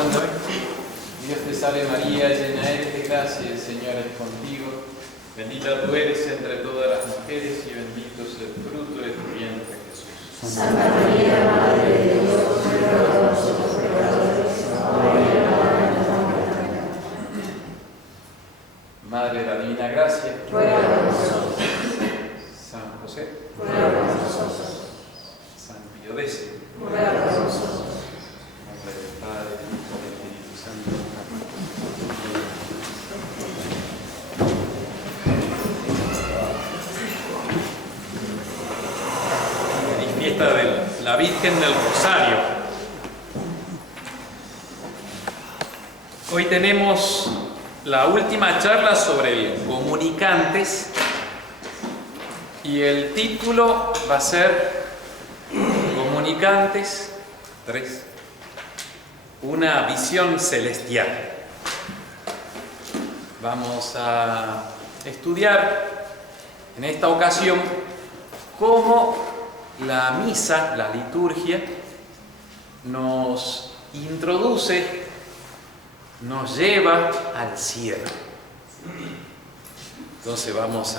Santo, Dios te salve María, llena eres de gracia, el Señor es contigo. Bendita tú eres entre todas las mujeres y bendito es el fruto de tu vientre, Jesús. Santa María, Madre de Dios, ruega por nosotros pecadores, ahora y en la hora de nuestra muerte. Madre de la Divina Gracia, Ruega por nosotros. San José, Ruega por nosotros. San Pío X, Ruega por nosotros. nombre del Padre, del Hijo y del Espíritu Santo. Feliz fiesta de la Virgen del Rosario. Hoy tenemos la última charla sobre el comunicantes y el título va a ser Comunicantes 3. Una visión celestial. Vamos a estudiar en esta ocasión cómo la misa, la liturgia, nos introduce, nos lleva al cielo. Entonces vamos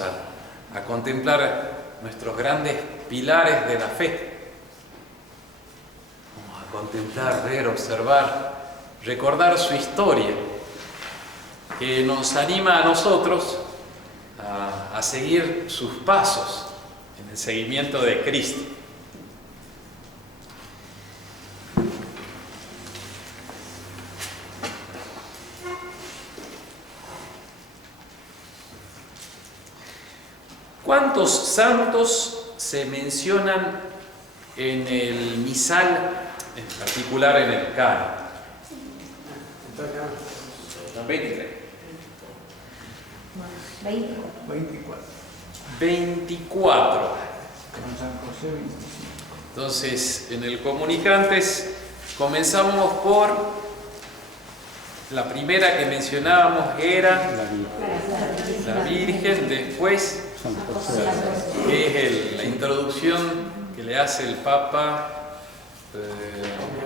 a contemplar nuestros grandes pilares de la fe. Contemplar, ver, observar, recordar su historia, que nos anima a nosotros a seguir sus pasos en el seguimiento de Cristo. ¿Cuántos santos se mencionan en el misal, en particular en el canon? 23. 24. Entonces, en el Comunicantes comenzamos por la primera que mencionábamos, era la Virgen, después que es la introducción que le hace el Papa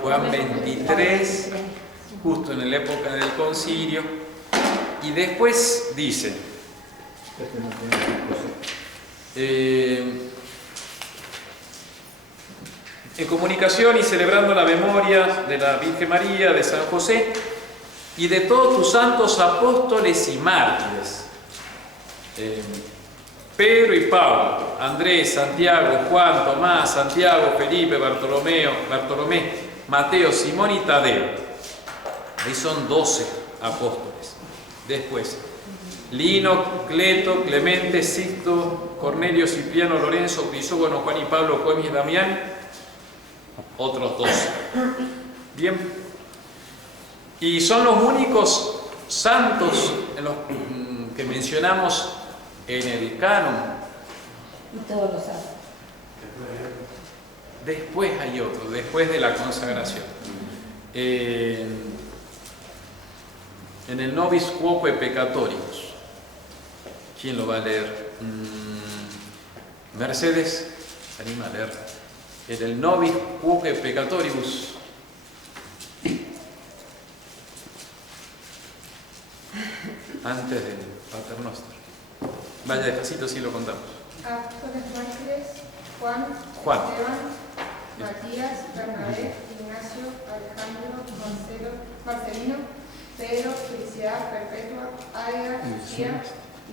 Juan XXIII, justo en la época del concilio, y después dice en comunicación y celebrando la memoria de la Virgen María, de San José y de todos tus santos apóstoles y mártires, Pedro y Pablo, Andrés, Santiago, Juan, Tomás, Santiago, Felipe, Bartolomé, Mateo, Simón y Tadeo. Ahí son 12 apóstoles. Después, Lino, Cleto, Clemente, Sixto, Cornelio, Cipriano, Lorenzo, Crisógono, Juan y Pablo, Comis, Damián, otros 12. Bien. Y son los únicos santos en los que mencionamos en el canon. Y todos los santos. Después hay otro, después de la consagración. En el Nobis Quoque Peccatoribus. ¿Quién lo va a leer? Mercedes, ¿se anima a leer? En el Nobis Quoque Peccatoribus. Antes del Pater Noster. Vaya despacito, si lo contamos. Apóstoles mártires: Juan, Juan. Esteban, Matías, Bernabé, Ignacio, Alejandro, Marcelino, Pedro, Felicidad, Perpetua, Aida, Lucía,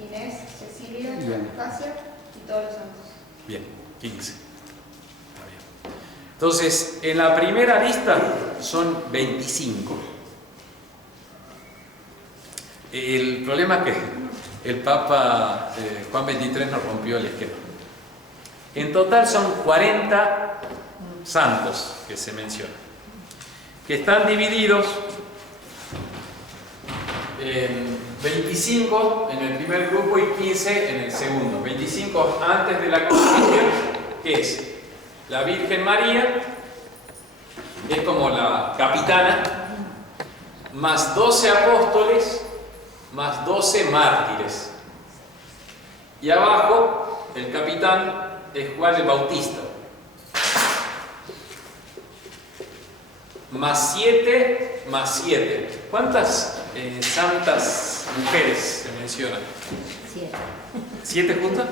Inés, Cecilia, Casia y todos los santos. Bien, 15. Está bien. Entonces, en la primera lista son 25. El problema es que el Papa Juan XXIII nos rompió el esquema. En total son 40 santos que se mencionan, que están divididos en 25 en el primer grupo y 15 en el segundo. 25 antes de la consagración, que es la Virgen María, es como la capitana, más 12 apóstoles, más 12 mártires. Y abajo, el capitán es Juan el Bautista. más 7, más 7. ¿Cuántas santas mujeres se mencionan? 7. ¿7 justo?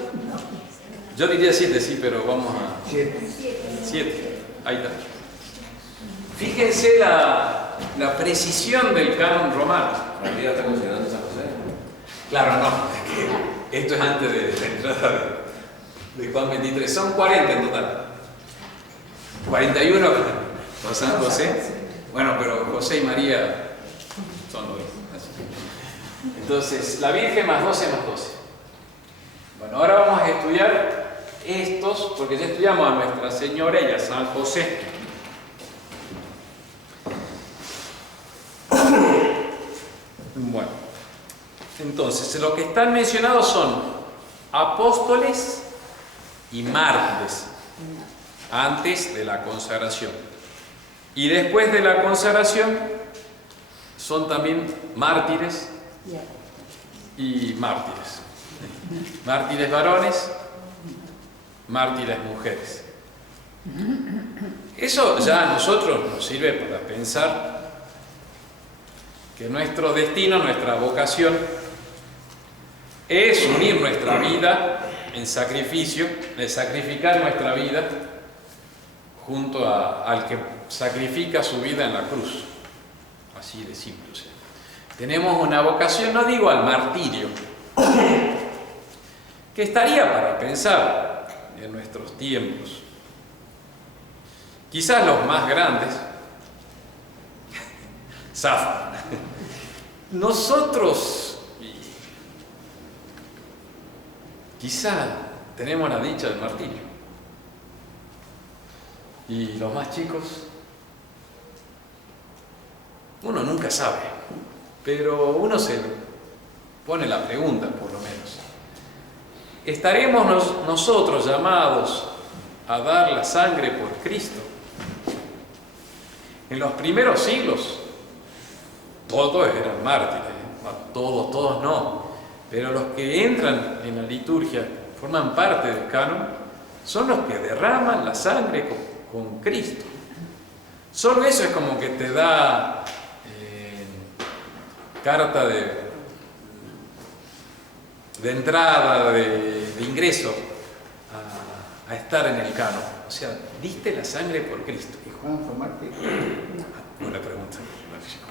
Yo diría 7, sí, pero vamos a... 7. 7. Ahí está. Fíjense la precisión del canon romano. ¿María está considerando San José? Claro, no. Es que esto es antes de la entrada de Juan 23. Son 40 en total. 41 con San José. Bueno, pero José y María son los mismos. Entonces, la Virgen más 12 más 12. Bueno, ahora vamos a estudiar estos, porque ya estudiamos a Nuestra Señora y a San José. Bueno, entonces, los que están mencionados son apóstoles y mártires antes de la consagración. Y después de la consagración son también mártires y mártires. Mártires varones, mártires mujeres. Eso ya a nosotros nos sirve para pensar que nuestro destino, nuestra vocación es unir nuestra vida en sacrificio, de sacrificar nuestra vida junto al que sacrifica su vida en la cruz. Así de simple. O sea, tenemos una vocación, no digo al martirio, que estaría para pensar en nuestros tiempos. Quizás los más grandes zafan. Nosotros quizá tenemos la dicha del martirio. Y los más chicos, uno nunca sabe, pero uno se pone la pregunta, por lo menos. ¿Estaremos nosotros llamados a dar la sangre por Cristo? En los primeros siglos, todos eran mártires, todos no, pero los que entran en la liturgia, forman parte del canon, son los que derraman la sangre con Cristo. Solo eso es como que te da carta de entrada, de ingreso a estar en el canon. O sea, diste la sangre por Cristo. ¿Y Juan fue mártir? Buena pregunta.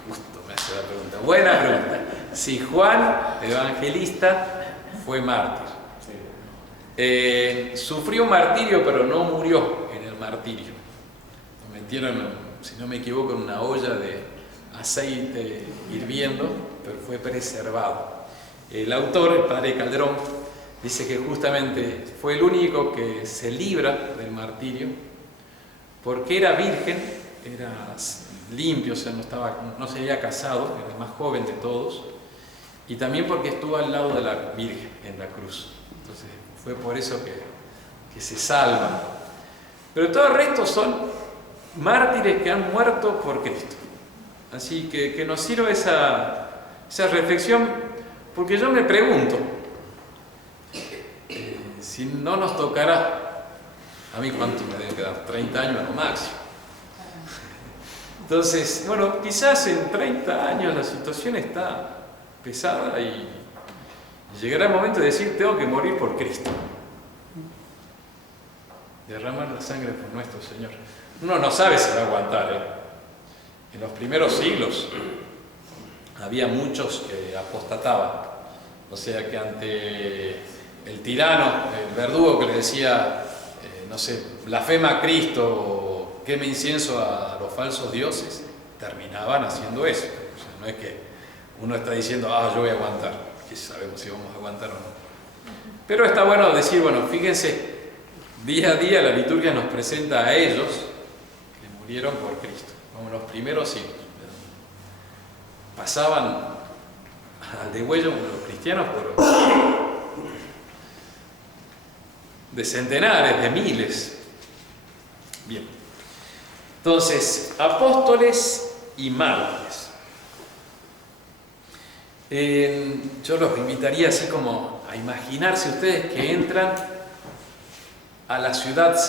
Justo me hace la pregunta. Buena pregunta. Si Juan, Evangelista, fue mártir. Sufrió martirio, pero no murió en el martirio. Lo metieron, si no me equivoco, en una olla de aceite hirviendo, pero fue preservado. El autor, el padre Calderón, dice que justamente fue el único que se libra del martirio porque era virgen, era limpio, o sea, no se había casado, era el más joven de todos, y también porque estuvo al lado de la Virgen en la cruz. Entonces fue por eso que se salva. Pero todo el resto son mártires que han muerto por Cristo. Así que nos sirve esa reflexión, porque yo me pregunto, si no nos tocará, a mí cuánto me debe quedar, 30 años a lo máximo. Entonces, bueno, quizás en 30 años la situación está pesada y llegará el momento de decir, tengo que morir por Cristo. Derramar la sangre por nuestro Señor. Uno no sabe si va a aguantar, ¿eh? En los primeros siglos había muchos que apostataban. O sea que ante el tirano, el verdugo que le decía, no sé, blasfema a Cristo o queme incienso a los falsos dioses, terminaban haciendo eso. O sea, no es que uno está diciendo, yo voy a aguantar, que sabemos si vamos a aguantar o no. Pero está bueno decir, bueno, fíjense, día a día la liturgia nos presenta a ellos que murieron por Cristo, como los primeros siglos. Pasaban al degüello los cristianos por de centenares, de miles. Bien. Entonces, apóstoles y mártires. Yo los invitaría así como a imaginarse ustedes que entran a la ciudad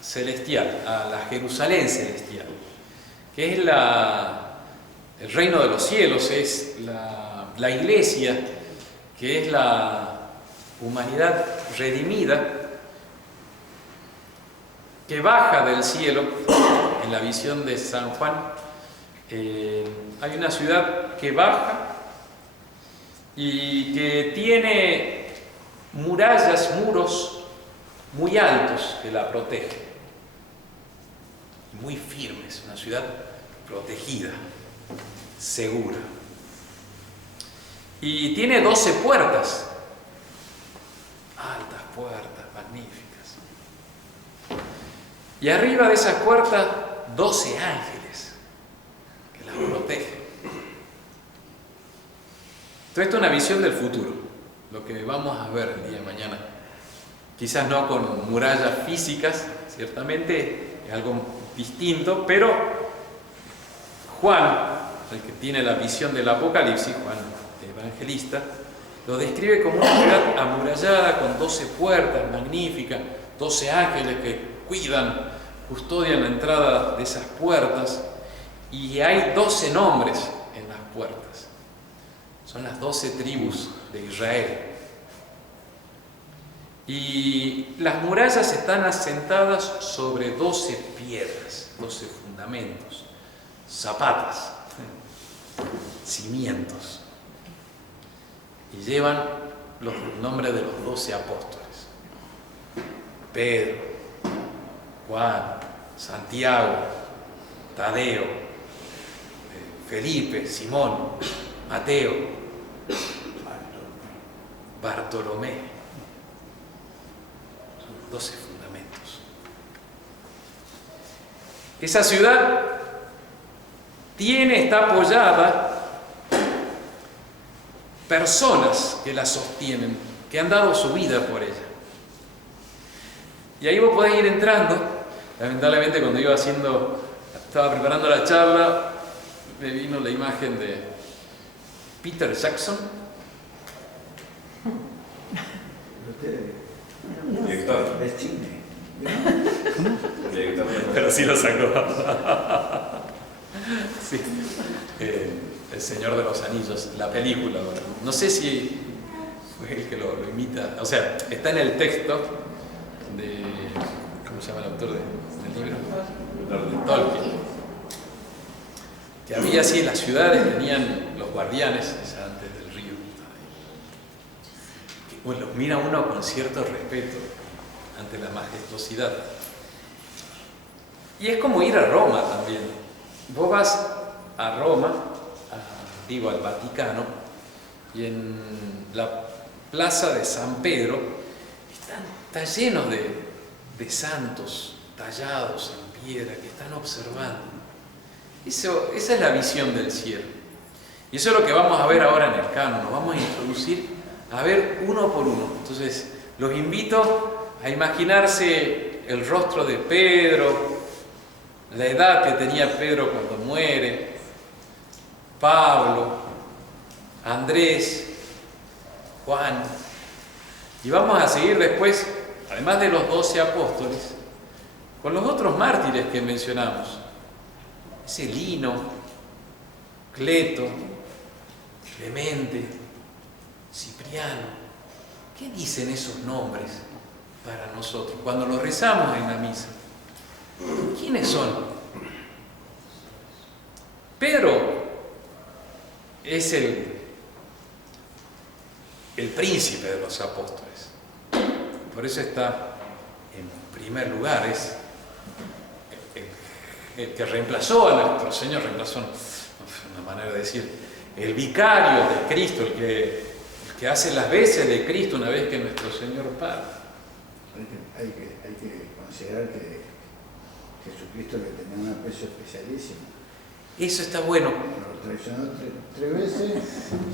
celestial, a la Jerusalén celestial. que es el reino de los cielos, es la iglesia, que es la humanidad redimida, que baja del cielo. En la visión de San Juan hay una ciudad que baja y que tiene murallas, muros muy altos que la protegen, muy firmes, una ciudad protegida, segura. Y tiene 12 puertas, altas puertas, magníficas. Y arriba de esas puertas, 12 ángeles que las protegen. Todo esto es una visión del futuro, lo que vamos a ver el día de mañana. Quizás no con murallas físicas, ciertamente es algo distinto, pero Juan, el que tiene la visión del Apocalipsis, Juan el evangelista, lo describe como una ciudad amurallada con 12 puertas magníficas, 12 ángeles que cuidan, custodian la entrada de esas puertas, y hay 12 nombres en las puertas. Son las 12 tribus de Israel. Y las murallas están asentadas sobre 12 piedras, 12 fundamentos, zapatas, cimientos. Y llevan los nombres de los 12 apóstoles: Pedro, Juan, Santiago, Tadeo, Felipe, Simón, Mateo, Bartolomé. Son 12 fundamentos. Esa ciudad está apoyada personas que la sostienen, que han dado su vida por ella. Y ahí vos podés ir entrando. Lamentablemente, cuando estaba preparando la charla, me vino la imagen de Peter Jackson. Director. Es cine. Director. Pero sí lo sacó. Sí. El Señor de los Anillos, la película. No sé si fue el que lo imita. O sea, está en el texto de... ¿Cómo se llama el autor del libro? Tolkien. Que había así, las ciudades tenían los guardianes, antes del río. Que, bueno, los mira uno con cierto respeto ante la majestuosidad. Y es como ir a Roma también. Vos vas a Roma, al Vaticano, y en la plaza de San Pedro está lleno de santos tallados en piedra que están observando. Esa es la visión del cielo. Y eso es lo que vamos a ver ahora en el canon. Nos vamos a introducir a ver uno por uno. Entonces, los invito a imaginarse el rostro de Pedro, la edad que tenía Pedro cuando muere, Pablo, Andrés, Juan. Y vamos a seguir después, además de los 12 apóstoles, con los otros mártires que mencionamos. Ese Lino, Cleto, Clemente, Cipriano. ¿Qué dicen esos nombres para nosotros cuando los rezamos en la misa? ¿Quiénes son? Pedro es el príncipe de los apóstoles. Por eso está en primer lugar. Es el que reemplazó a nuestro Señor, reemplazó, una manera de decir, el vicario de Cristo, el que hace las veces de Cristo una vez que nuestro Señor parte. Hay que considerar que Jesucristo le tenía un aprecio especialísimo. Eso está bueno. Lo traicionó tres veces,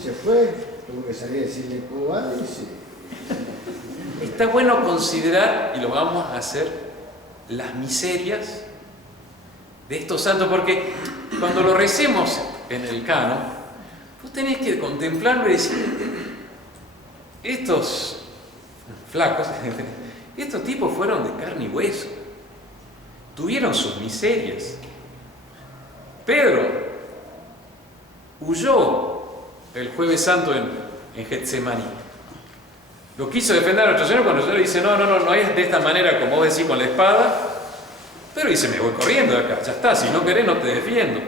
se fue, tuvo que salir a decirle Cuba y sí. Está bueno considerar, y lo vamos a hacer, las miserias de estos santos, porque cuando lo recemos en el canon, vos tenés que contemplarlo y decir, estos flacos, estos tipos fueron de carne y hueso, tuvieron sus miserias, Pedro huyó el Jueves Santo en Getsemaní. Lo quiso defender a nuestro Señor cuando el Señor dice, no es de esta manera como vos decís con la espada. Pero dice, me voy corriendo de acá, ya está, si no querés no te defiendo.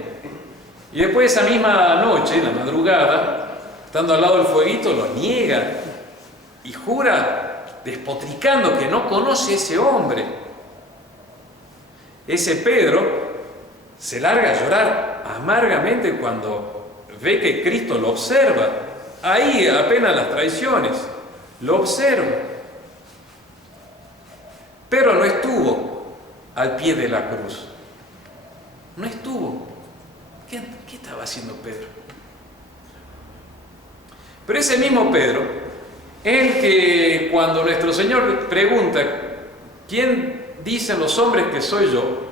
Y después esa misma noche, en la madrugada, estando al lado del fueguito, lo niega y jura despotricando que no conoce a ese hombre. Ese Pedro se larga a llorar amargamente cuando ve que Cristo lo observa. Ahí apenas las traiciones, lo observa. Pero no estuvo al pie de la cruz. No estuvo. ¿Qué estaba haciendo Pedro? Pero ese mismo Pedro, el que cuando nuestro Señor pregunta ¿quién dicen los hombres que soy yo?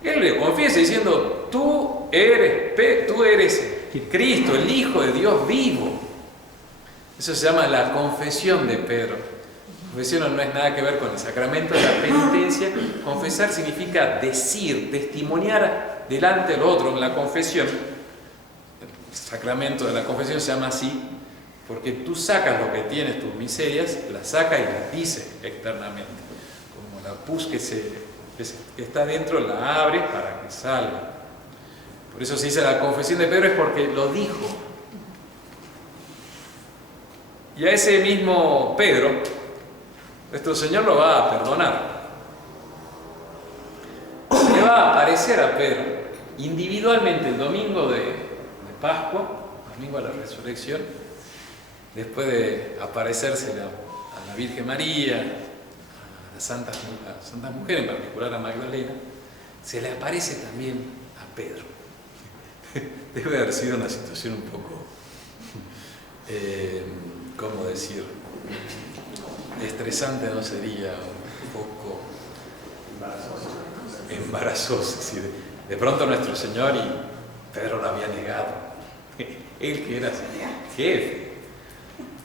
Él le confiesa diciendo tú eres Cristo, el Hijo de Dios vivo. Eso se llama la confesión de Pedro. Confesión no es nada que ver con el sacramento de la penitencia. Confesar significa decir, testimoniar delante del otro. En la confesión, el sacramento de la confesión se llama así porque tú sacas lo que tienes, tus miserias, las sacas y las dices externamente. Como la pus que está dentro, la abres para que salga. Por eso se dice la confesión de Pedro, es porque lo dijo. Y a ese mismo Pedro, nuestro Señor lo va a perdonar. Le va a aparecer a Pedro individualmente el domingo de Pascua, domingo de la Resurrección, después de aparecérsele a la Virgen María, a las santas mujeres, en particular a Magdalena, se le aparece también a Pedro. Debe haber sido una situación un poco, ¿cómo decir? Estresante no sería, un poco embarazoso. Si de pronto nuestro Señor y Pedro lo había negado. Él que era jefe.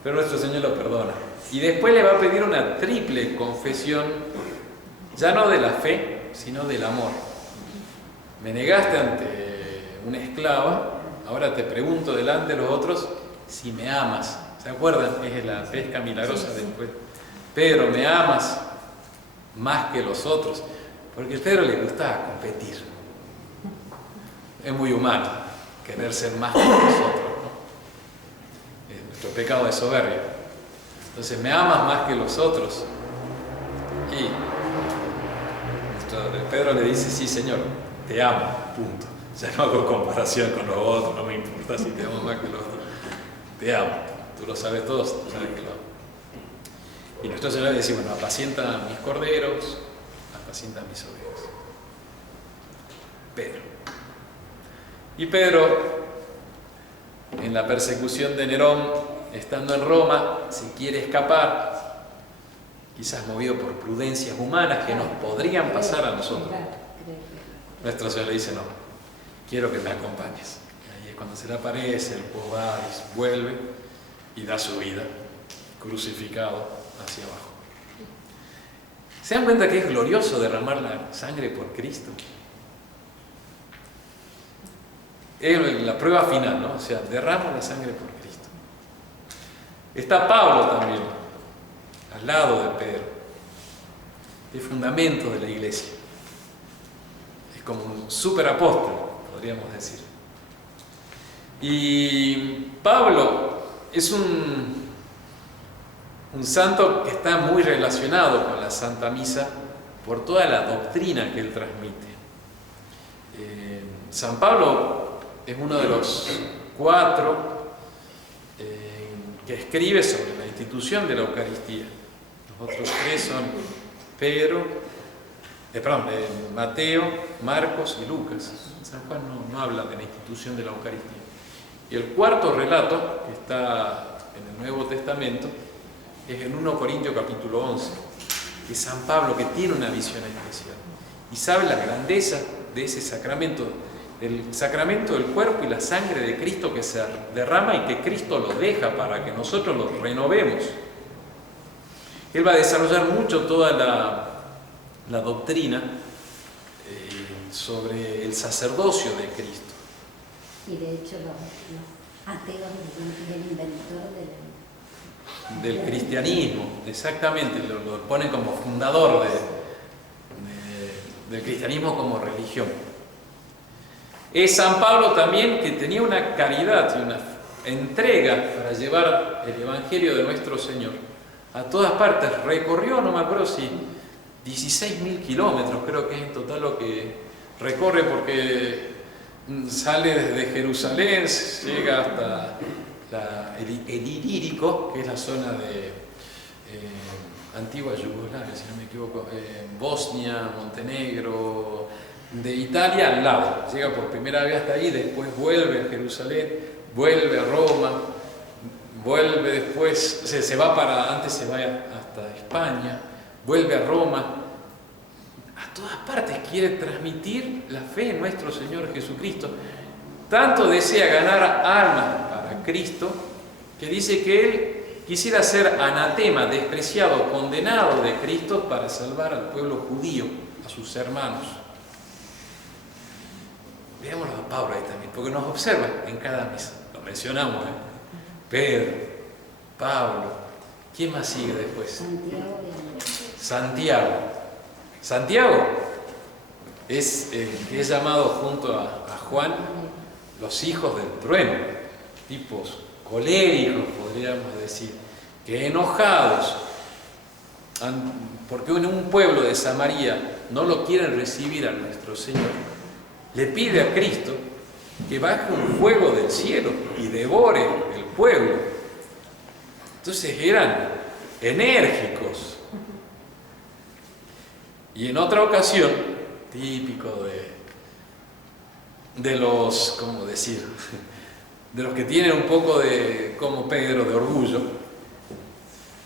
Pero nuestro Señor lo perdona. Y después le va a pedir una triple confesión, ya no de la fe, sino del amor. Me negaste ante una esclava, ahora te pregunto delante de los otros si me amas. ¿Se acuerdan? Es la pesca milagrosa después. Pedro, ¿me amas más que los otros? Porque a Pedro le gustaba competir. Es muy humano querer ser más que los otros, ¿no? Es nuestro pecado de soberbia. Entonces, ¿me amas más que los otros? Y Pedro le dice, sí, Señor, te amo, punto. Ya no hago comparación con los otros, no me importa si te amo más que los otros. Te amo, tú lo sabes todo, tú sabes que lo amo. Y nuestro Señor le dice, bueno, apacienta mis corderos, apacienta mis ovejas. Pedro. Y Pedro, en la persecución de Nerón, estando en Roma, se quiere escapar, quizás movido por prudencias humanas que nos podrían pasar a nosotros. Nuestro Señor le dice, no, quiero que me acompañes. Y ahí es cuando se le aparece, el va y vuelve y da su vida, crucificado hacia abajo. ¿Se dan cuenta que es glorioso derramar la sangre por Cristo? Es la prueba final, ¿no? O sea, derrama la sangre por Cristo. Está Pablo también, al lado de Pedro, el fundamento de la iglesia. Es como un superapóstol, podríamos decir. Y Pablo es un santo que está muy relacionado con la Santa Misa por toda la doctrina que él transmite. San Pablo es uno de los 4 que escribe sobre la institución de la Eucaristía. Los otros 3 son Mateo, Marcos y Lucas. San Juan no habla de la institución de la Eucaristía. Y el 4º relato, que está en el Nuevo Testamento, es en 1 Corintios capítulo 11, que San Pablo, que tiene una visión especial y sabe la grandeza de ese sacramento, el sacramento del cuerpo y la sangre de Cristo que se derrama y que Cristo lo deja para que nosotros lo renovemos. Él va a desarrollar mucho toda la doctrina sobre el sacerdocio de Cristo. Y de hecho los ateos del inventor Del cristianismo, exactamente, lo ponen como fundador del cristianismo como religión. Es San Pablo también, que tenía una caridad y una entrega para llevar el Evangelio de nuestro Señor a todas partes. Recorrió, no me acuerdo si 16.000 kilómetros, creo que es en total lo que recorre, porque sale desde Jerusalén, llega hasta el Ilírico, que es la zona de antigua Yugoslavia, si no me equivoco, Bosnia, Montenegro, de Italia al lado. Llega por primera vez hasta ahí, después vuelve a Jerusalén, vuelve a Roma, vuelve después, se va antes se va hasta España, vuelve a Roma. A todas partes quiere transmitir la fe en nuestro Señor Jesucristo. Tanto desea ganar almas para Cristo, que dice que él quisiera ser anatema, despreciado, condenado de Cristo para salvar al pueblo judío, a sus hermanos. Veámoslo a Pablo ahí también, porque nos observa en cada misa. Lo mencionamos, Pedro, Pablo, ¿quién más sigue después? Santiago y Andrés. Santiago. Santiago es el que es llamado junto a Juan los hijos del trueno, tipos coléricos, podríamos decir, que enojados porque en un pueblo de Samaria no lo quieren recibir a nuestro Señor, le pide a Cristo que baje un fuego del cielo y devore el pueblo. Entonces eran enérgicos. Y en otra ocasión, típico de los, ¿cómo decir?, de los que tienen un poco de, como Pedro, de orgullo,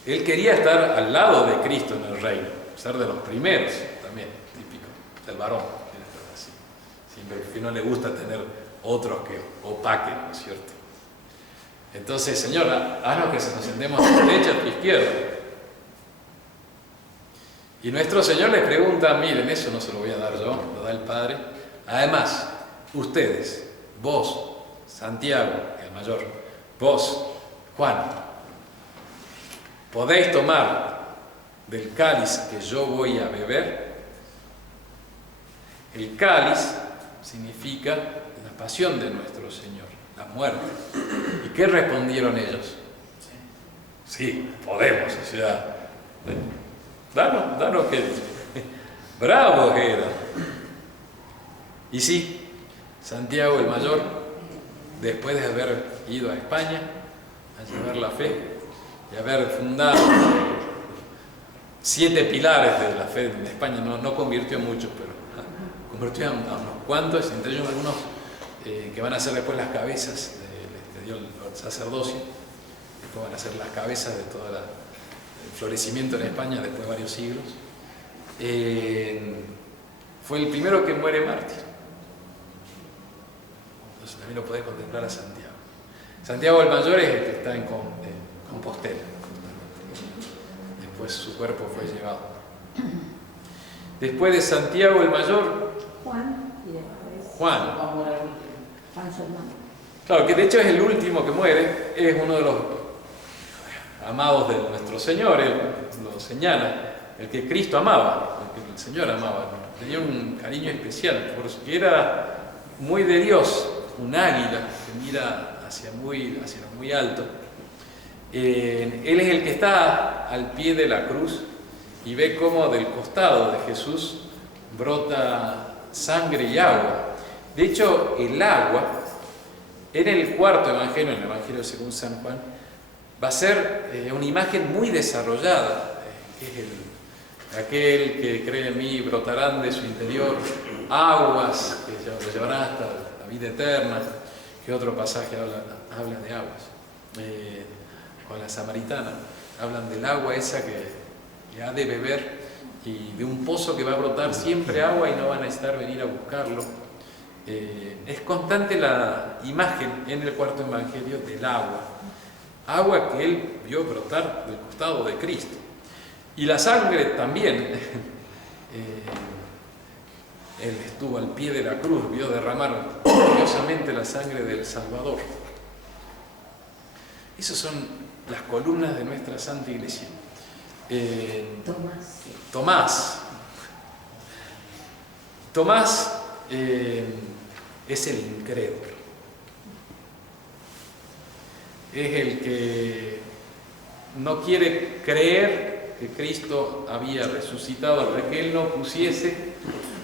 él quería estar al lado de Cristo en el reino, ser de los primeros también, típico del varón, quiere estar así, siempre que no le gusta tener otros que opaquen, ¿no es cierto? Entonces, Señor, haznos que nos sentemos a tu derecha, a tu izquierda. Y nuestro Señor les pregunta, miren, eso no se lo voy a dar yo, lo da el Padre. Además, ustedes, vos, Santiago, el mayor, vos, Juan, ¿podéis tomar del cáliz que yo voy a beber? El cáliz significa la pasión de nuestro Señor, la muerte. ¿Y qué respondieron ellos? Sí, podemos, o sea, danos que bravos eran. Y sí, Santiago el mayor, después de haber ido a España a llevar la fe y haber fundado 7 pilares de la fe en España, no convirtió muchos, pero convirtió a unos cuantos, entre ellos algunos que van a ser después las cabezas, le dio el sacerdocio, después van a ser las cabezas de todo el florecimiento en España después de varios siglos. Fue el primero que muere mártir. Entonces también lo podés contemplar a Santiago. Santiago el mayor es el que está en Compostela. Después su cuerpo fue llevado. Después de Santiago el mayor, Juan y después Juan. Juan su hermano. Claro, que de hecho es el último que muere, es uno de los amados de nuestro Señor, él lo señala, el que Cristo amaba, el que el Señor amaba, tenía un cariño especial, porque era muy de Dios, un águila que mira hacia lo muy alto. Él es el que está al pie de la cruz y ve cómo del costado de Jesús brota sangre y agua. De hecho, el agua, en el cuarto evangelio, en el Evangelio según San Juan, va a ser una imagen muy desarrollada, que es aquel que cree en mí brotarán de su interior aguas que lo llevarán hasta la vida eterna. Que otro pasaje habla de aguas. Con la samaritana hablan del agua esa que ha de beber y de un pozo que va a brotar siempre agua y no van a necesitar venir a buscarlo. Es constante la imagen en el cuarto evangelio del agua que él vio brotar del costado de Cristo. Y la sangre también. Él estuvo al pie de la cruz, vio derramar gloriosamente la sangre del Salvador. Esas son las columnas de nuestra Santa Iglesia. Tomás es el incrédulo. Es el que no quiere creer que Cristo había resucitado hasta que Él no pusiese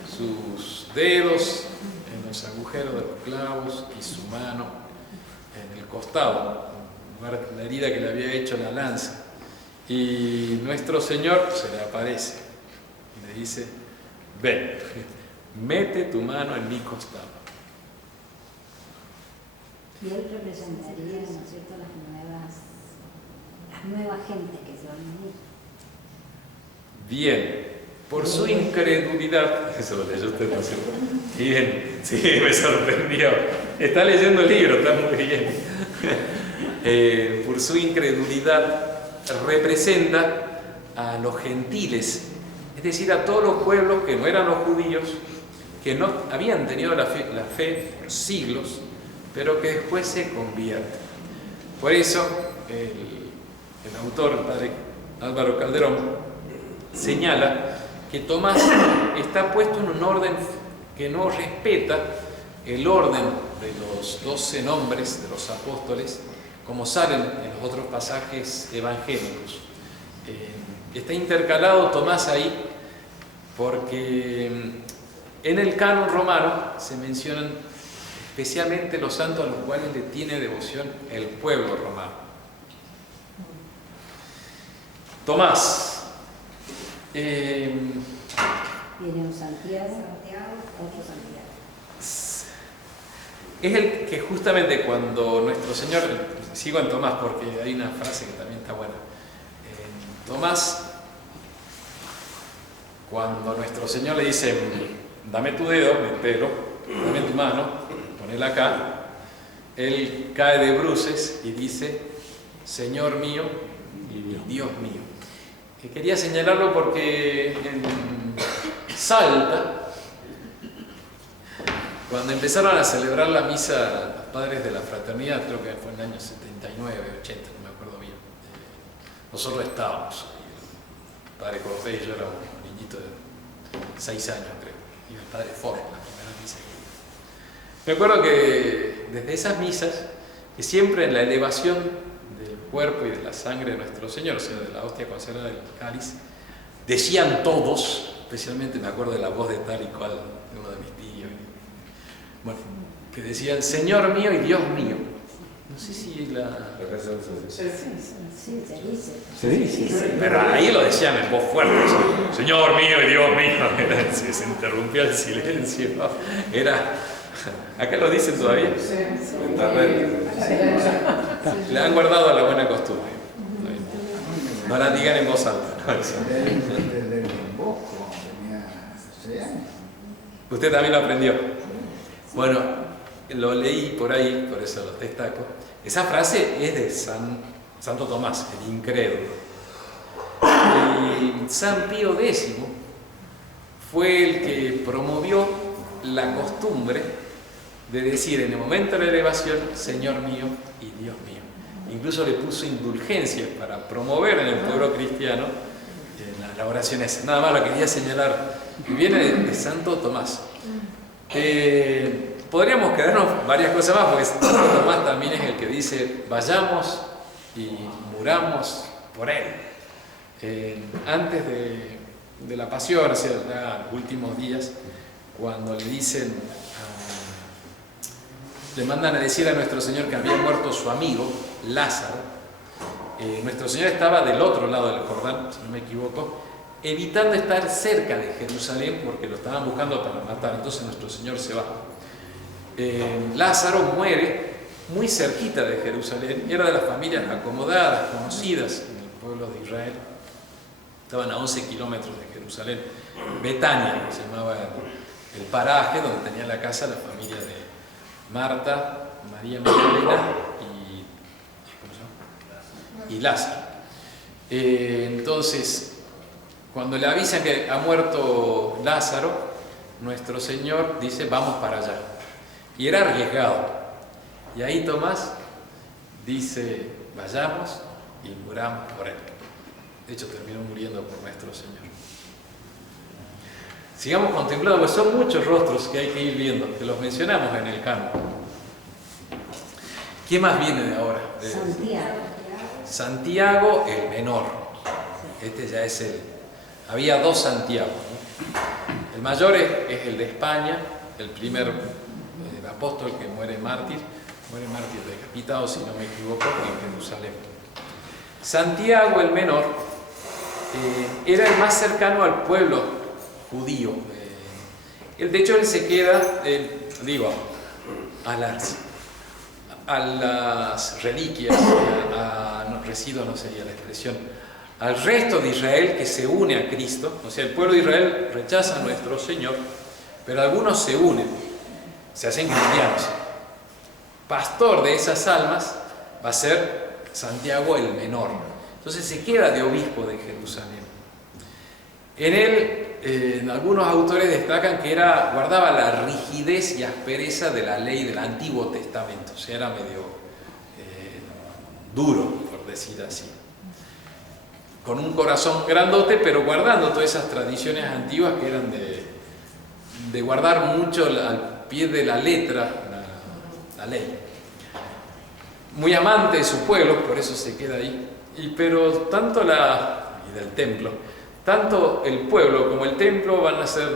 sus dedos en los agujeros de los clavos y su mano en el costado, la herida que le había hecho la lanza. Y nuestro Señor se le aparece y le dice: ven, mete tu mano en mi costado. Y él representaría, ¿no es cierto?, las nuevas gentes que se van a unir. Bien, por su incredulidad, eso lo leyó usted, ¿no es cierto? Bien, sí, me sorprendió. Está leyendo el libro, está muy bien. Por su incredulidad representa a los gentiles, es decir, a todos los pueblos que no eran los judíos, que no habían tenido la fe por siglos, pero que después se convierten. Por eso el autor, el padre Álvaro Calderón, señala que Tomás está puesto en un orden que no respeta el orden de los 12 nombres de los apóstoles, como salen en los otros pasajes evangélicos. Está intercalado Tomás ahí porque en el canon romano se mencionan especialmente los santos a los cuales le tiene devoción el pueblo romano. Tomás. Viene un Santiago, otro Santiago. Es el que justamente cuando nuestro Señor, sigo en Tomás porque hay una frase que también está buena. Tomás, cuando nuestro Señor le dice: dame tu dedo, mételo, dame tu mano, ponela acá, él cae de bruces y dice: Señor mío y Dios mío. Que quería señalarlo porque en Salta, cuando empezaron a celebrar la misa los padres de la fraternidad, creo que fue en el año 79, 80, no me acuerdo bien, nosotros estábamos, el padre Cortés y yo éramos un niñito de 6 años, creo, y el padre Ford, la primera misa. Me acuerdo que desde esas misas, que siempre en la elevación del cuerpo y de la sangre de nuestro Señor, o sea, de la hostia consagrada del cáliz, decían todos, especialmente me acuerdo de la voz de tal y cual de uno de mis tíos, bueno, que decían: Señor mío y Dios mío. No sé si la... Sí, se dice. Se dice. Pero ahí lo decían en voz fuerte: Señor mío y Dios mío. Se interrumpió el silencio. Era... Acá lo dicen todavía. Le han guardado la buena costumbre. No la digan en voz alta. Usted también lo aprendió. Bueno, lo leí por ahí, por eso lo destaco. Esa frase es de Santo Tomás, el incrédulo. Y San Pío X fue el que promovió la costumbre de decir en el momento de la elevación: Señor mío y Dios mío. Incluso le puso indulgencias para promover en el pueblo cristiano la oración esa. Nada más lo quería señalar. Viene de Santo Tomás. Podríamos quedarnos varias cosas más, porque Santo Tomás también es el que dice: vayamos y muramos por él. Antes de la pasión, o sea, los últimos días, cuando le dicen, le mandan a decir a nuestro Señor que había muerto su amigo Lázaro, nuestro Señor estaba del otro lado del Jordán, si no me equivoco, evitando estar cerca de Jerusalén porque lo estaban buscando para matar. Entonces nuestro Señor se va. Lázaro muere muy cerquita de Jerusalén, era de las familias acomodadas, conocidas en el pueblo de Israel. Estaban a 11 kilómetros de Jerusalén. Betania se llamaba el paraje donde tenía la casa la familia de Marta, María Magdalena y Lázaro. Entonces, cuando le avisan que ha muerto Lázaro, nuestro Señor dice, vamos para allá. Y era arriesgado. Y ahí Tomás dice, vayamos y muramos por Él. De hecho, terminó muriendo por nuestro Señor. Sigamos contemplando, pues son muchos rostros que hay que ir viendo, que los mencionamos en el canto. ¿Quién más viene de ahora? Santiago. Santiago el menor. Este ya es el... Había dos Santiago, ¿no? El mayor es el de España, el primer apóstol que muere mártir decapitado, si no me equivoco, en Jerusalén. Santiago el menor era el más cercano al pueblo judío. De hecho, él se queda, a las reliquias, residuos no sería la expresión, al resto de Israel que se une a Cristo. O sea, el pueblo de Israel rechaza a nuestro Señor, pero algunos se unen, se hacen cristianos. Pastor de esas almas va a ser Santiago el menor. Entonces se queda de obispo de Jerusalén. En él, algunos autores destacan que guardaba la rigidez y aspereza de la ley del Antiguo Testamento. O sea, era medio duro, por decir así. Con un corazón grandote, pero guardando todas esas tradiciones antiguas que eran de guardar mucho al pie de la letra la ley. Muy amante de su pueblo, por eso se queda ahí. Pero tanto y del templo, tanto el pueblo como el templo van a ser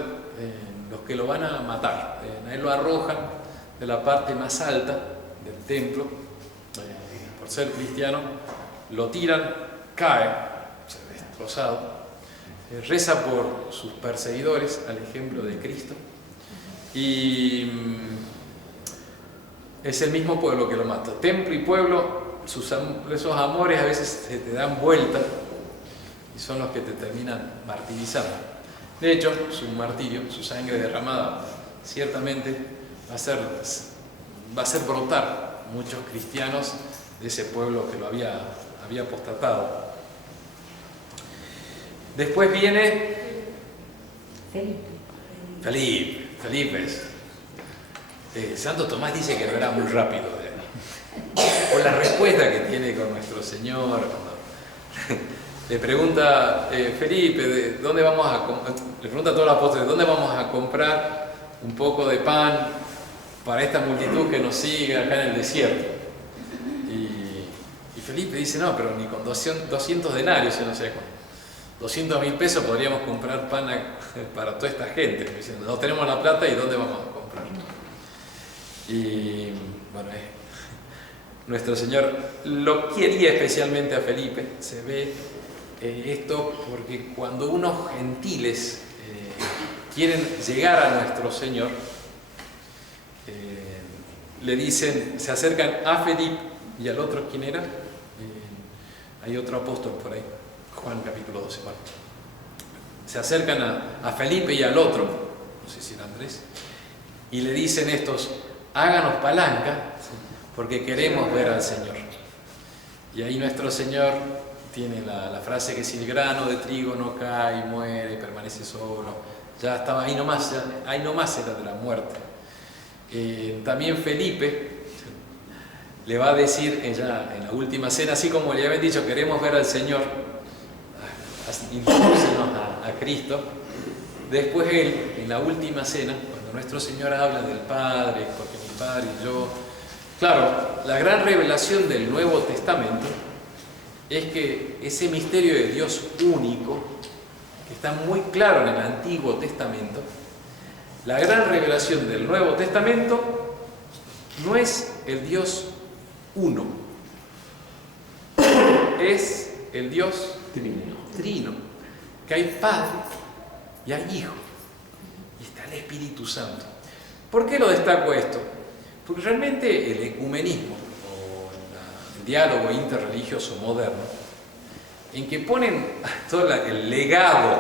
los que lo van a matar. A él lo arrojan de la parte más alta del templo, por ser cristiano, lo tiran, cae, destrozado, reza por sus perseguidores, al ejemplo de Cristo, y es el mismo pueblo que lo mata. Templo y pueblo, esos amores a veces se te dan vuelta y son los que te terminan martirizando. De hecho, su martirio, su sangre derramada, ciertamente va a hacer brotar muchos cristianos de ese pueblo que lo había apostatado. Después viene Felipe. Santo Tomás dice que no era muy rápido por la respuesta que tiene con nuestro Señor. Le pregunta Felipe, ¿dónde vamos a le pregunta a todos los apóstoles, ¿dónde vamos a comprar un poco de pan para esta multitud que nos sigue acá en el desierto? Y Felipe dice, no, pero ni con 200 denarios, no sé, con 200.000 pesos podríamos comprar pan para toda esta gente. Diciendo, no tenemos la plata, ¿y dónde vamos a comprar? Y bueno, nuestro Señor lo quería especialmente a Felipe. Se ve esto porque cuando unos gentiles quieren llegar a nuestro Señor, le dicen, se acercan a Felipe y al otro, ¿quién era? Hay otro apóstol por ahí, Juan capítulo 12, ¿vale? Se acercan a Felipe y al otro, no sé si era Andrés, y le dicen estos, háganos palanca porque queremos ver al Señor. Y ahí nuestro Señor tiene la frase que si el grano de trigo no cae, muere, permanece solo, ya estaba ahí nomás era de la muerte. También Felipe le va a decir ella en la última cena, así como le habían dicho, queremos ver al Señor, introdúcenos a Cristo. Después él, en la última cena, cuando nuestro Señor habla del Padre, porque mi Padre y yo, claro, la gran revelación del Nuevo Testamento es que ese misterio de Dios único, que está muy claro en el Antiguo Testamento, la gran revelación del Nuevo Testamento no es el Dios uno, es el Dios trino, que hay Padre y hay Hijo y está el Espíritu Santo. ¿Por qué lo destaco esto? Porque realmente el ecumenismo o el diálogo interreligioso moderno, en que ponen todo el legado,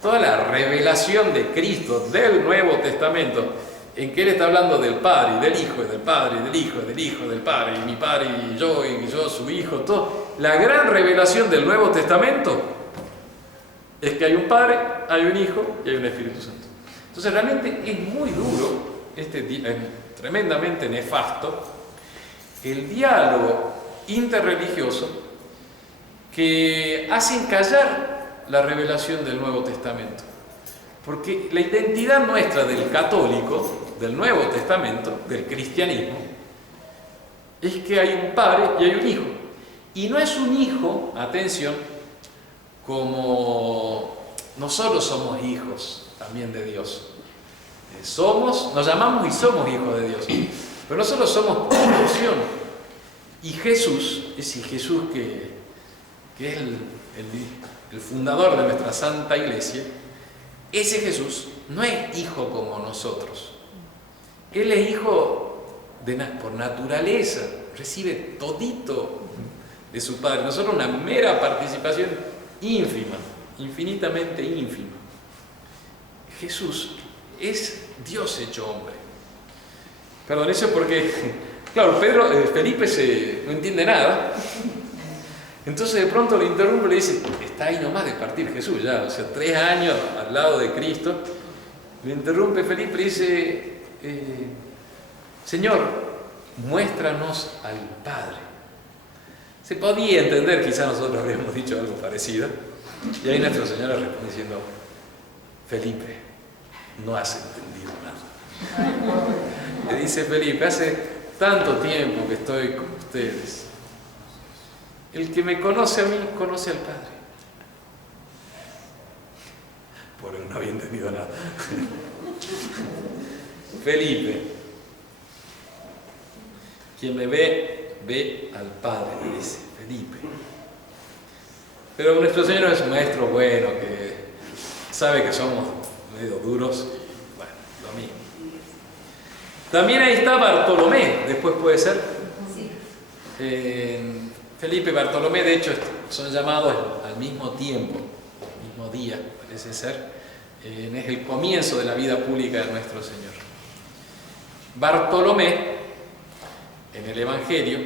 toda la revelación de Cristo del Nuevo Testamento, en que Él está hablando del Padre y del Hijo, y del Padre y del Hijo, y del Hijo y del Padre, y mi Padre y yo su Hijo, todo. La gran revelación del Nuevo Testamento es que hay un Padre, hay un Hijo y hay un Espíritu Santo. Entonces realmente es muy duro, tremendamente nefasto, el diálogo interreligioso que hacen callar la revelación del Nuevo Testamento. Porque la identidad nuestra del católico, del Nuevo Testamento, del cristianismo, es que hay un padre y hay un hijo. Y no es un hijo, atención, como nosotros somos hijos también de Dios. Nos llamamos y somos hijos de Dios. Pero nosotros somos por adopción. Y Jesús, ese Jesús que es el fundador de nuestra Santa Iglesia, ese Jesús no es hijo como nosotros. Él es hijo por naturaleza, recibe todito de su Padre. Nosotros una mera participación ínfima, infinitamente ínfima. Jesús es Dios hecho hombre. Perdón, eso porque, claro, Felipe no entiende nada. Entonces de pronto le interrumpe y le dice, está ahí nomás de partir Jesús ya, o sea, 3 años al lado de Cristo. Le interrumpe Felipe y le dice, Señor, muéstranos al Padre. Se podía entender, quizás nosotros habríamos dicho algo parecido. Y ahí nuestro Señor le responde diciendo, Felipe, no has entendido nada. Le dice Felipe, hace tanto tiempo que estoy con ustedes. El que me conoce a mí, conoce al Padre. Por él no había entendido nada. Felipe, quien me ve, ve al Padre, le dice Felipe. Pero nuestro Señor es un maestro bueno, que sabe que somos medio duros. Bueno, lo mismo. También ahí está Bartolomé, después puede ser. Sí. Felipe y Bartolomé, de hecho, son llamados al mismo tiempo, al mismo día, parece ser. Es el comienzo de la vida pública de nuestro Señor. Bartolomé, en el Evangelio,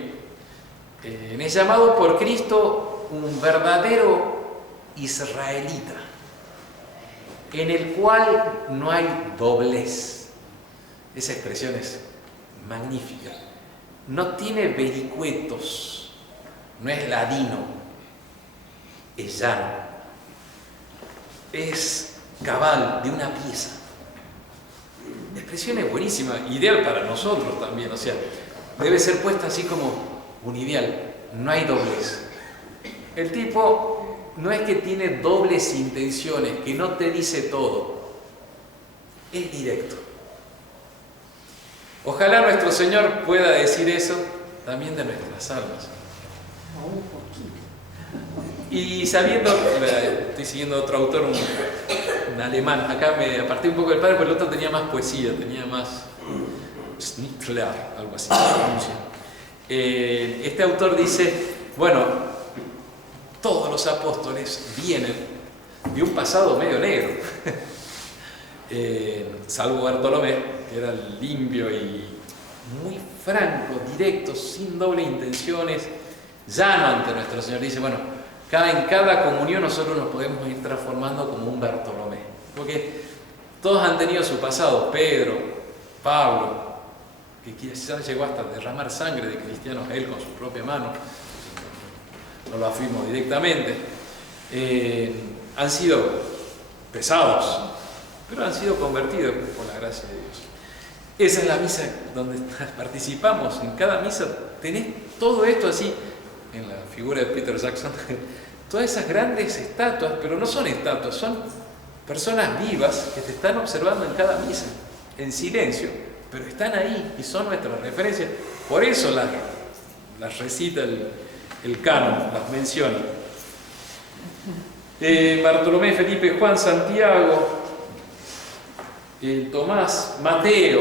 es llamado por Cristo un verdadero israelita, en el cual no hay doblez. Esa expresión es magnífica. No tiene vericuetos. No es ladino, es llano, es cabal, de una pieza. La expresión es buenísima, ideal para nosotros también, o sea, debe ser puesta así como un ideal, no hay doblez. El tipo no es que tiene dobles intenciones, que no te dice todo, es directo. Ojalá nuestro Señor pueda decir eso también de nuestras almas. Y sabiendo, estoy siguiendo otro autor, un alemán, acá me aparté un poco del padre, pero el otro tenía más poesía, tenía más Schnitzler, algo así. Este autor dice, bueno, todos los apóstoles vienen de un pasado medio negro, salvo Bartolomé, que era limpio y muy franco, directo, sin doble intenciones, llano ante nuestro Señor. Dice, bueno, en cada comunión nosotros nos podemos ir transformando como un Bartolomé, porque todos han tenido su pasado. Pedro, Pablo, que quizás llegó hasta derramar sangre de cristianos él con su propia mano, no lo afirmo directamente, han sido pesados, pero han sido convertidos por la gracia de Dios. Esa es la misa donde participamos. En cada misa tenés todo esto así, en la figura de Peter Jackson, todas esas grandes estatuas, pero no son estatuas, son personas vivas que te están observando en cada misa, en silencio, pero están ahí y son nuestras referencias. Por eso las recita el canon, las menciona. Bartolomé, Felipe, Juan, Santiago, Tomás, Mateo,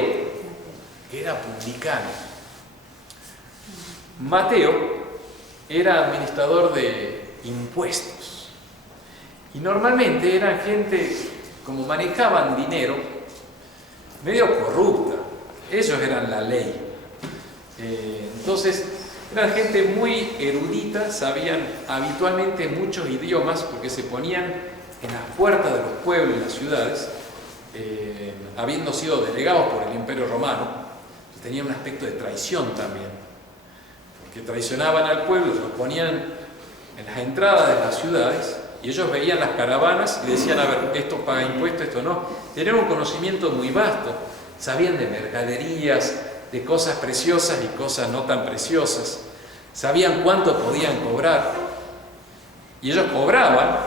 que era publicano. Mateo era administrador de impuestos y normalmente eran gente, como manejaban dinero, medio corrupta. Ellos eran la ley. Entonces eran gente muy erudita, sabían habitualmente muchos idiomas porque se ponían en las puertas de los pueblos y las ciudades habiendo sido delegados por el Imperio Romano, tenían un aspecto de traición también, porque traicionaban al pueblo, los ponían en las entradas de las ciudades y ellos veían las caravanas y decían, a ver, esto paga impuestos, esto no. Tenían un conocimiento muy vasto, sabían de mercaderías, de cosas preciosas y cosas no tan preciosas, sabían cuánto podían cobrar y ellos cobraban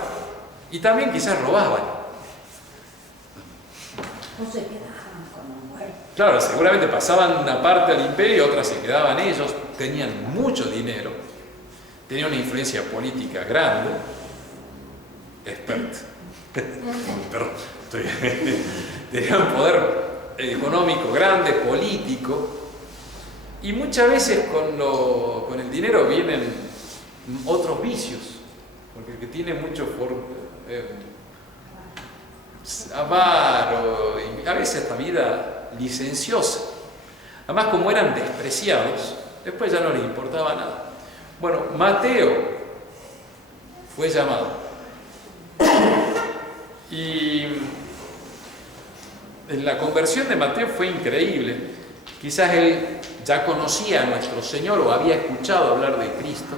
y también quizás robaban. O se quedaban como muertos. Claro, seguramente pasaban una parte al imperio, otra se quedaban ellos, tenían mucho dinero, tenían una influencia política grande, experta. Perdón, tenían un poder económico grande, político, y muchas veces con el dinero vienen otros vicios, porque el que tiene mucho avaro, y a veces hasta vida licenciosa. Además, como eran despreciados, después ya no les importaba nada. Bueno, Mateo fue llamado. Y en la conversión de Mateo fue increíble. Quizás él ya conocía a nuestro Señor o había escuchado hablar de Cristo.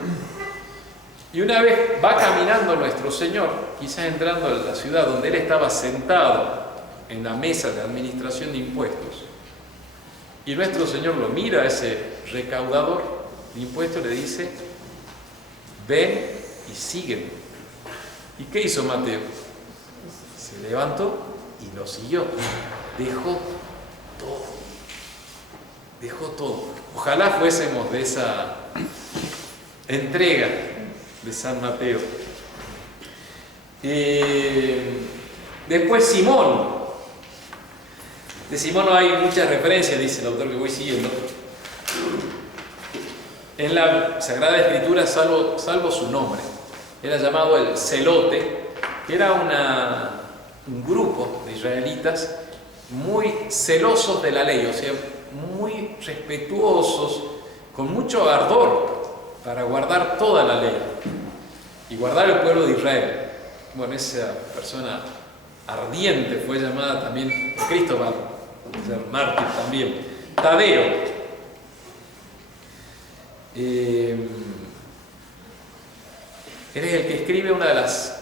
Y una vez va caminando nuestro Señor, quizás entrando a la ciudad donde él estaba sentado en la mesa de administración de impuestos, y nuestro Señor lo mira a ese recaudador de impuestos y le dice, ven y sígueme. ¿Y qué hizo Mateo? Se levantó y lo siguió. Dejó todo. Dejó todo. Ojalá fuésemos de esa entrega de San Mateo. Después Simón. De Simón no hay muchas referencias, dice el autor que voy siguiendo. En la Sagrada Escritura, salvo su nombre, era llamado el Celote, que era un grupo de israelitas muy celosos de la ley, o sea, muy respetuosos, con mucho ardor para guardar toda la ley y guardar el pueblo de Israel. Bueno, esa persona ardiente fue llamada también, Cristo va a ser mártir también, Tadeo. Él es el que escribe una de las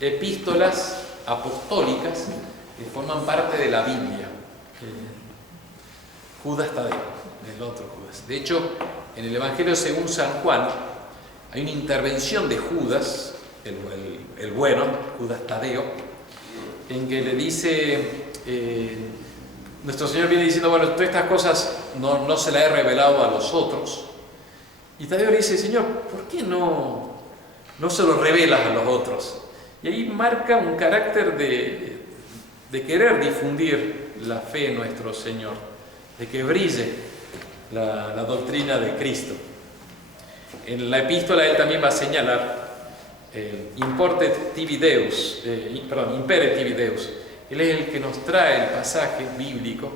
epístolas apostólicas que forman parte de la Biblia. Judas Tadeo, el otro Judas. De hecho, en el Evangelio según San Juan hay una intervención de Judas, el bueno, Judas Tadeo, en que le dice, nuestro Señor viene diciendo, bueno, todas estas cosas no se las he revelado a los otros. Y Tadeo le dice, Señor, ¿por qué no se lo revelas a los otros? Y ahí marca un carácter de querer difundir la fe en nuestro Señor, de que brille la doctrina de Cristo. En la epístola él también va a señalar impere tibi Deus. Él es el que nos trae el pasaje bíblico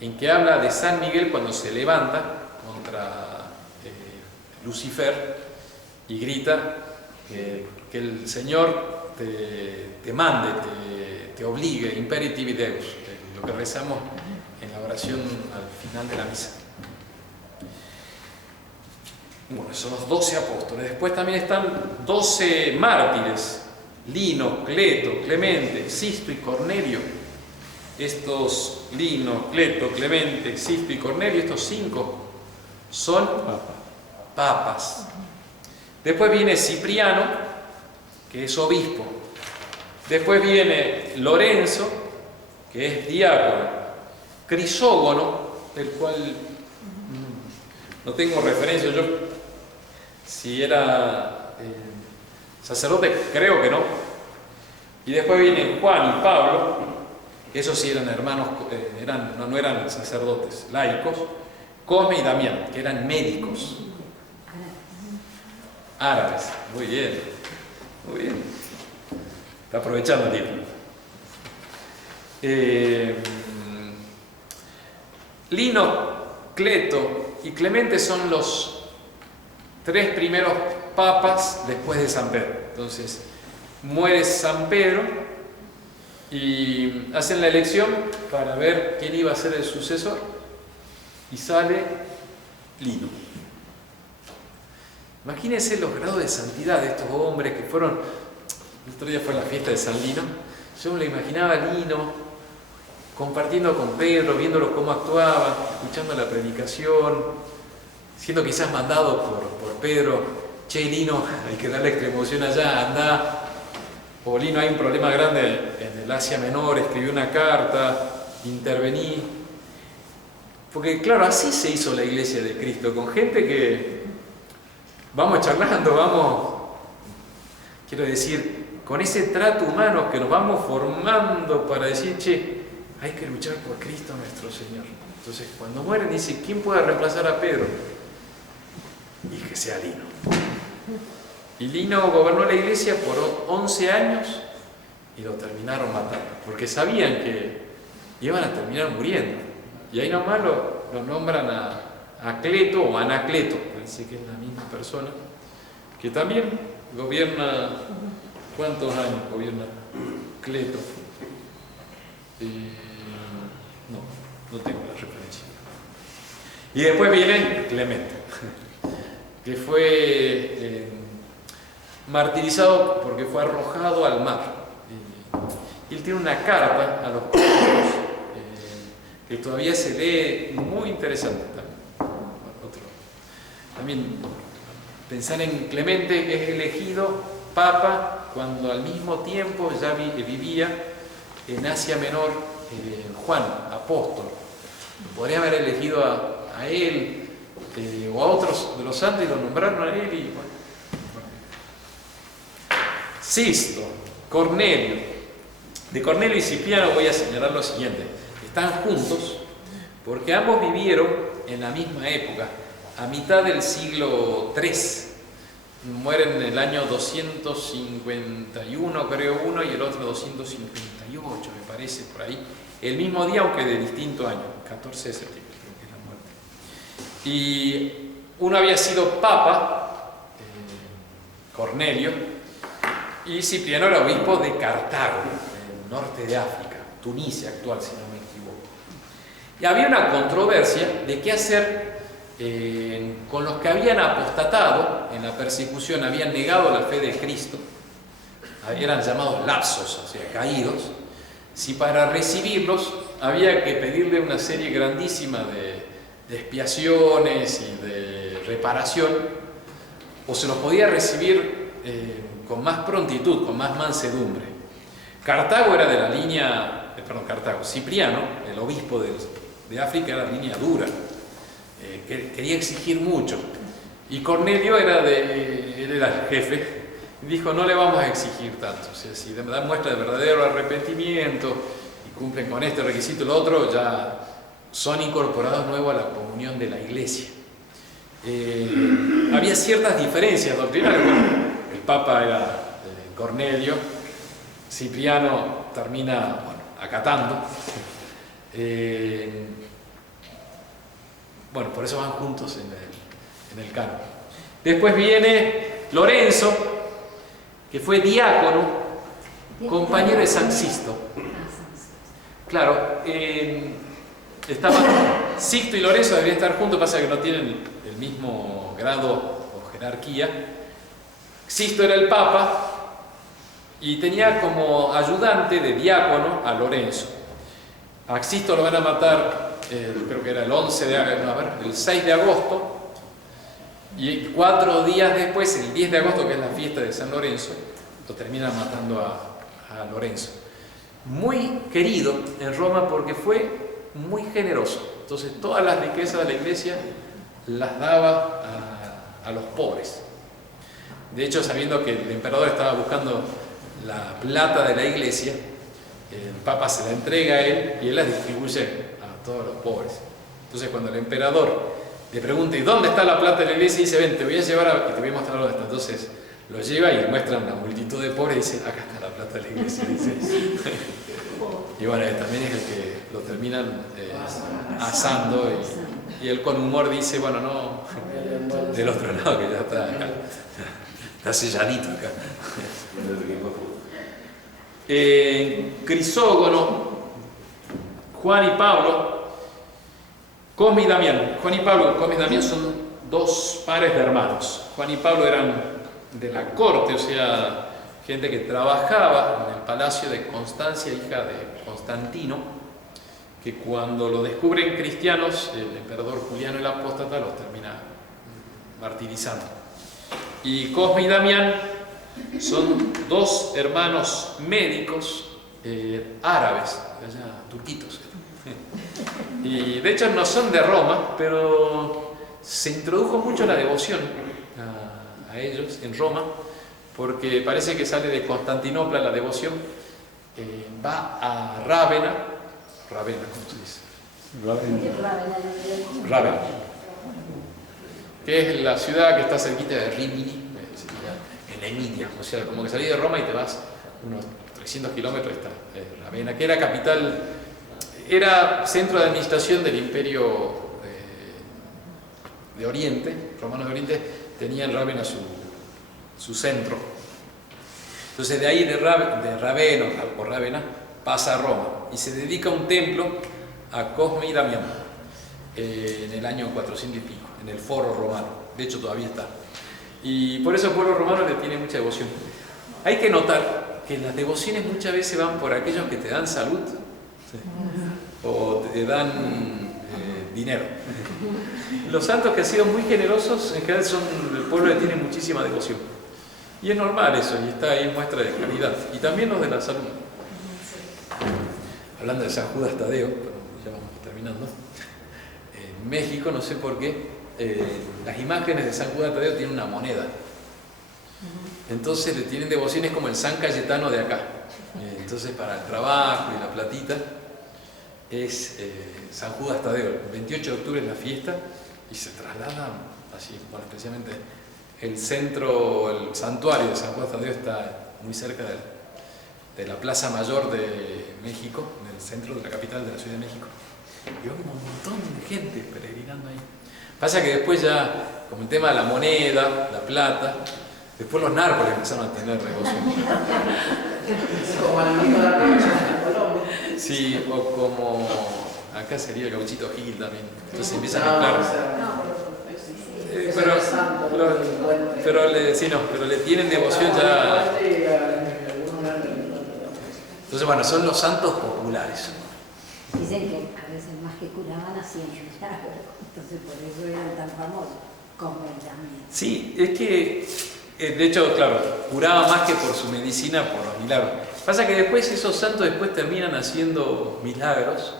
en que habla de San Miguel cuando se levanta contra Lucifer y grita que el Señor te mande, te obligue, impere tibi Deus, lo que rezamos en la oración al final de la misa. Bueno, son los 12 apóstoles. Después también están 12 mártires: Lino, Cleto, Clemente, Sisto y Cornelio. Estos Lino, Cleto, Clemente, Sisto y Cornelio, estos 5 son papas. Después viene Cipriano, que es obispo. Después viene Lorenzo, que es diácono. Crisógono, del cual no tengo referencia yo si era sacerdote, creo que no. Y después vienen Juan y Pablo, esos sí eran hermanos, no eran sacerdotes, laicos. Cosme y Damián, que eran médicos. Árabes, muy bien, muy bien. Está aprovechando el tiempo. Lino, Cleto y Clemente son los 3 primeros papas después de San Pedro. Entonces, muere San Pedro Y hacen la elección para ver quién iba a ser el sucesor. Y sale Lino. Imagínense los grados de santidad de estos hombres que fueron. El otro día fue la fiesta de San Lino. Yo me lo imaginaba a Lino compartiendo con Pedro, viéndolo cómo actuaba, escuchando la predicación, siendo quizás mandado por Pedro: che, Lino, hay que darle extremoción allá, anda. O Lino, hay un problema grande en el Asia Menor, escribió una carta, intervení. Porque claro, así se hizo la iglesia de Cristo, con gente que vamos charlando, quiero decir, con ese trato humano que nos vamos formando para decir: che, hay que luchar por Cristo nuestro Señor. Entonces, cuando mueren, dice: ¿quién puede reemplazar a Pedro? Y que sea Lino. Y Lino gobernó la iglesia por 11 años y lo terminaron matando, porque sabían que iban a terminar muriendo. Y ahí nomás lo nombran a Cleto o Anacleto, parece que es la misma persona, que también gobierna. ¿Cuántos años gobierna Cleto? No tengo la referencia. Y después viene Clemente, que fue martirizado porque fue arrojado al mar. Y él tiene una carta a los cristianos que todavía se lee, muy interesante también. Pensar en Clemente, que es elegido papa cuando al mismo tiempo ya vivía en Asia Menor Juan, apóstol. Podría haber elegido a él o a otros de los santos y lo nombraron a él. Y bueno. Sisto, Cornelio. De Cornelio y Cipriano voy a señalar lo siguiente: están juntos porque ambos vivieron en la misma época, a mitad del siglo III. Mueren en el año 251, creo uno, y el otro 258, me parece, por ahí. El mismo día, aunque de distinto año, 14 de septiembre, creo que es la muerte. Y uno había sido papa, Cornelio, y Cipriano era obispo de Cartago, en el norte de África, Tunisia actual, si no me equivoco. Y había una controversia de qué hacer con los que habían apostatado en la persecución, habían negado la fe de Cristo, eran llamados lapsos, o sea, caídos. Si para recibirlos había que pedirle una serie grandísima de expiaciones y de reparación, o se los podía recibir con más prontitud, con más mansedumbre. Cartago era de la línea, Cipriano, el obispo de África, era la línea dura. Quería exigir mucho, y Cornelio él era el jefe, y dijo: no le vamos a exigir tanto, o sea, si dan muestra de verdadero arrepentimiento y cumplen con este requisito y lo otro, ya son incorporados nuevo a la comunión de la iglesia. Había ciertas diferencias doctrinales. Bueno, el papa era Cornelio, Cipriano termina acatando. Bueno, por eso van juntos en el canon. Después viene Lorenzo, que fue diácono, compañero de San Sisto. Claro, estaban Sixto y Lorenzo, deberían estar juntos, pasa que no tienen el mismo grado o jerarquía. Sisto era el papa y tenía como ayudante de diácono a Lorenzo. A Sisto lo van a matar, creo que era el 6 de agosto, y 4 días después, el 10 de agosto, que es la fiesta de San Lorenzo, lo terminan matando a Lorenzo. Muy querido en Roma porque fue muy generoso. Entonces todas las riquezas de la iglesia las daba a los pobres. De hecho, sabiendo que el emperador estaba buscando la plata de la iglesia, el papa se la entrega a él y él la distribuye a todos los pobres. Entonces cuando el emperador le pregunta: ¿y dónde está la plata de la iglesia? Y dice: ven, te voy a llevar y te voy a mostrar dónde está. Entonces lo lleva y le muestran la multitud de pobres y dice: acá está la plata de la iglesia. Dice. Y bueno, también es el que lo terminan asando, y él con humor dice: bueno, no, del otro lado, que ya está selladito acá. Crisógono, Juan y Pablo, Cosme y Damián. Juan y Pablo y Cosme y Damián son dos pares de hermanos. Juan y Pablo eran de la corte, o sea, gente que trabajaba en el palacio de Constancia, hija de Constantino, que cuando lo descubren cristianos, el emperador Juliano el Apóstata los termina martirizando. Y Cosme y Damián son dos hermanos médicos árabes, turquitos. Y de hecho no son de Roma, pero se introdujo mucho la devoción a ellos en Roma, porque parece que sale de Constantinopla la devoción, va a Rávena, ¿cómo se dice? Rávena, que es la ciudad que está cerquita de Rimini, en Emilia, o sea, como que salís de Roma y te vas unos 300 kilómetros, está Rávena, que era capital, era centro de administración del imperio de Oriente, romanos de Oriente, tenían Rávena su centro. Entonces de ahí de Rávena pasa a Roma y se dedica un templo a Cosme y Damián en el año 400 y pico, en el foro romano. De hecho todavía está. Y por eso el pueblo romano le tiene mucha devoción. Hay que notar que las devociones muchas veces van por aquellos que te dan salud, ¿sí? O te dan dinero. Los santos que han sido muy generosos en general el pueblo le tiene muchísima devoción. Y es normal eso, y está ahí muestra de caridad. Y también los de la salud. Hablando de San Judas Tadeo, pero ya vamos terminando. En México, no sé por qué, las imágenes de San Judas Tadeo tienen una moneda. Entonces le tienen devociones como el San Cayetano de acá. Entonces para el trabajo y la platita es San Judas Tadeo. El 28 de octubre es la fiesta y se traslada así, bueno, especialmente el centro, el santuario de San Judas Tadeo está muy cerca de la Plaza Mayor de México, en el centro de la capital de la Ciudad de México. Y hay un montón de gente peregrinando ahí. Pasa que después ya, como el tema de la moneda, la plata, después los narcos empezaron a tener devoción. Como el Nico de la Concha en Colombia. Sí, o como acá sería el Gauchito Gil también. Entonces empiezan a mezclar. Pero le tienen devoción ya. Entonces, bueno, son los santos populares. Dicen que a veces más que curaban hacían milagros, entonces por eso eran tan famosos, como él también. Sí, es que, de hecho, claro, curaba más que por su medicina, por los milagros. Pasa que después esos santos después terminan haciendo milagros.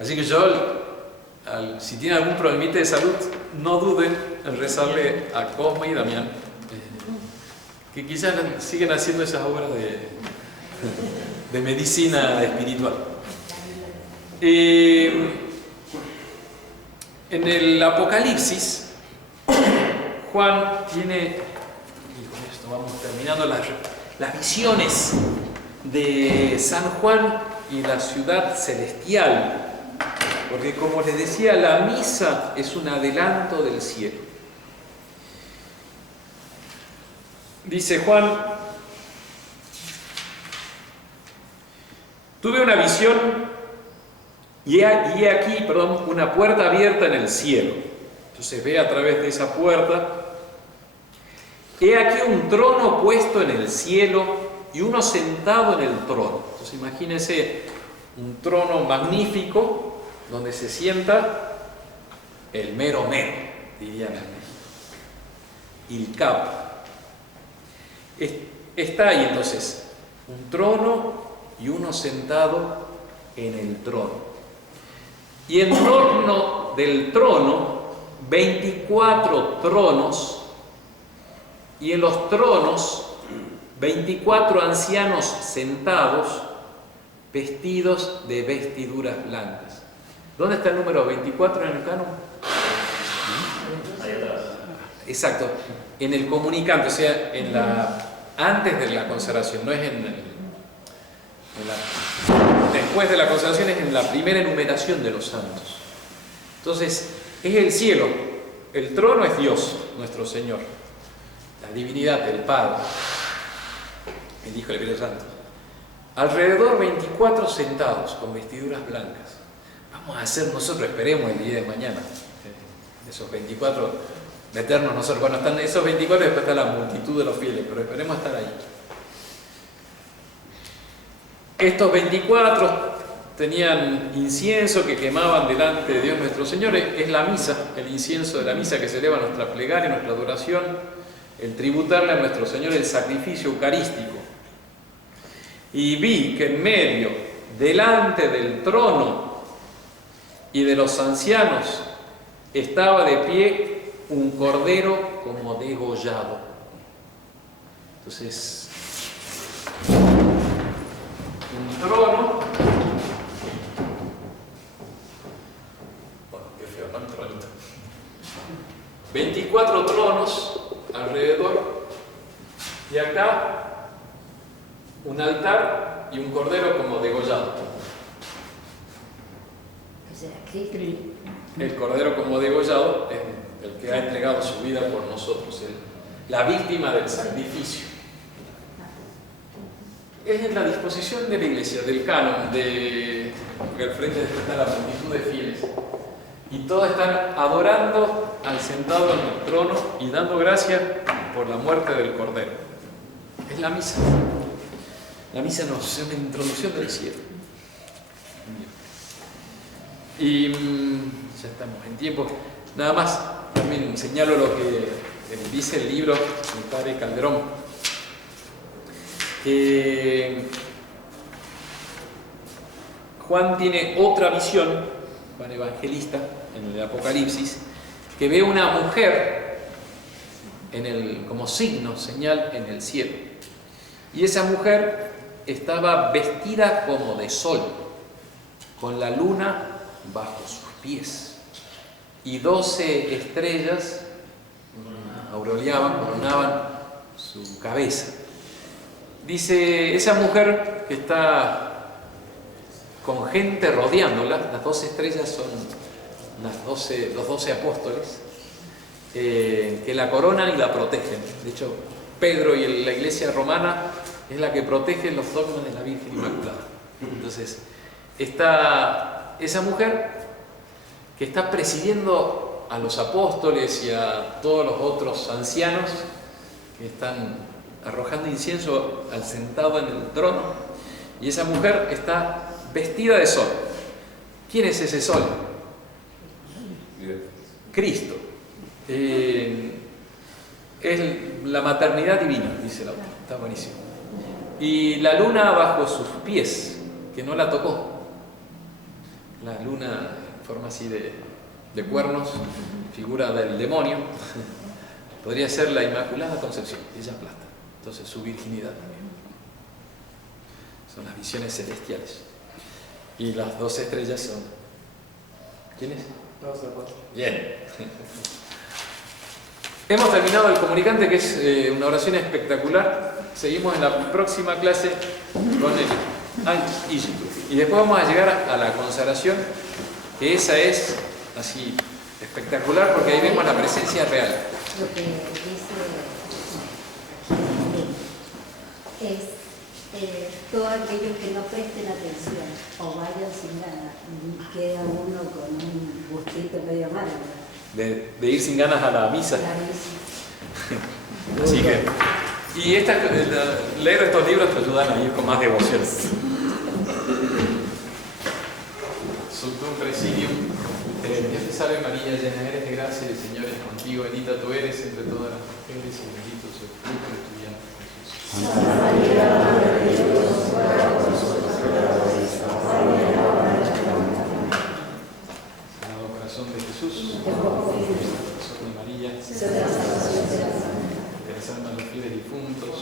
Así que si tienen algún problemita de salud, no duden en rezarle a Cosme y Damián, que quizás siguen haciendo esas obras de medicina espiritual. En el Apocalipsis, Juan tiene, y con esto vamos terminando, las visiones de San Juan y la ciudad celestial. Porque como les decía, la misa es un adelanto del cielo. Dice Juan, tuve una visión y he aquí, una puerta abierta en el cielo. Entonces ve a través de esa puerta. He aquí un trono puesto en el cielo y uno sentado en el trono. Entonces imagínense un trono magnífico donde se sienta el mero mero, dirían en México, el capo. Está ahí entonces un trono y uno sentado en el trono. Y en torno del trono 24 tronos, y en los tronos 24 ancianos sentados, vestidos de vestiduras blancas. ¿Dónde está el número 24 en el canon? Ahí atrás. Exacto, en el comunicante, o sea, antes de la consagración, no es después de la consagración, es en la primera enumeración de los santos. Entonces, es el cielo, el trono es Dios, nuestro Señor, la divinidad, el Padre, el Hijo y el Espíritu Santo. Alrededor 24 sentados con vestiduras blancas. Vamos a hacer nosotros, esperemos el día de mañana, esos 24, meternos nosotros. Bueno, están esos 24 y después está la multitud de los fieles, pero esperemos estar ahí. Estos 24 tenían incienso que quemaban delante de Dios nuestro Señor. Es la misa, el incienso de la misa que se eleva a nuestra plegaria, nuestra adoración, el tributarle a nuestro Señor el sacrificio eucarístico. Y vi que en medio, delante del trono y de los ancianos, estaba de pie un cordero como degollado. Entonces, un trono. Bueno, qué feo, ¿no? El tronito. 24 tronos alrededor. Y acá un altar y un cordero como degollado. O sea, ¿qué? El cordero como degollado es el que ha entregado su vida por nosotros, la víctima del sacrificio. Es en la disposición de la iglesia, del canon, porque al frente está la multitud de fieles. Y todos están adorando al sentado en el trono y dando gracias por la muerte del cordero. Es la misa. La misa nos es una introducción del cielo. Y ya estamos en tiempo. Nada más, también señalo lo que dice el libro del padre Calderón. Juan tiene otra visión, Juan Evangelista, en el Apocalipsis, que ve una mujer como signo, señal en el cielo. Y esa mujer estaba vestida como de sol, con la luna bajo sus pies, y 12 estrellas coronaban su cabeza. Dice, esa mujer que está con gente rodeándola, las 12 estrellas son los 12 apóstoles, que la coronan y la protegen. De hecho, Pedro y la iglesia romana es la que protege los dogmas de la Virgen Inmaculada. Entonces, está esa mujer que está presidiendo a los apóstoles y a todos los otros ancianos que están arrojando incienso al sentado en el trono, y esa mujer está vestida de sol. ¿Quién es ese sol? Cristo. Es la maternidad divina, dice el autor. Está buenísimo. Y la luna bajo sus pies, que no la tocó. La luna en forma así de cuernos, figura del demonio. Podría ser la Inmaculada Concepción, ella aplasta. Entonces su virginidad también. Son las visiones celestiales. Y las 12 estrellas son... ¿Quiénes? 12 apóstoles. Bien. Hemos terminado el comunicante, que es una oración espectacular. Seguimos en la próxima clase con el Agnus Igitur. Y después vamos a llegar a la consagración, que esa es así espectacular, porque ahí vemos la presencia real. Lo que dice es todos aquellos que no presten atención o vayan sin ganas, queda uno con un gustito medio amargo. De ir sin ganas a la misa. La misa. Así que, y leer estos libros te ayudan a ir con más devoción. Subtum presidium. Dios te salve María, llena eres de gracia, el Señor es contigo, bendita tú eres entre todas las mujeres y bendito es el fruto de tu vientre, Jesús. Santa María, Madre de Dios, ruega por nosotros pecadores, ahora y en la hora de nuestra muerte. Sagrado corazón de Jesús, corazón de María, interesando a los fieles difuntos,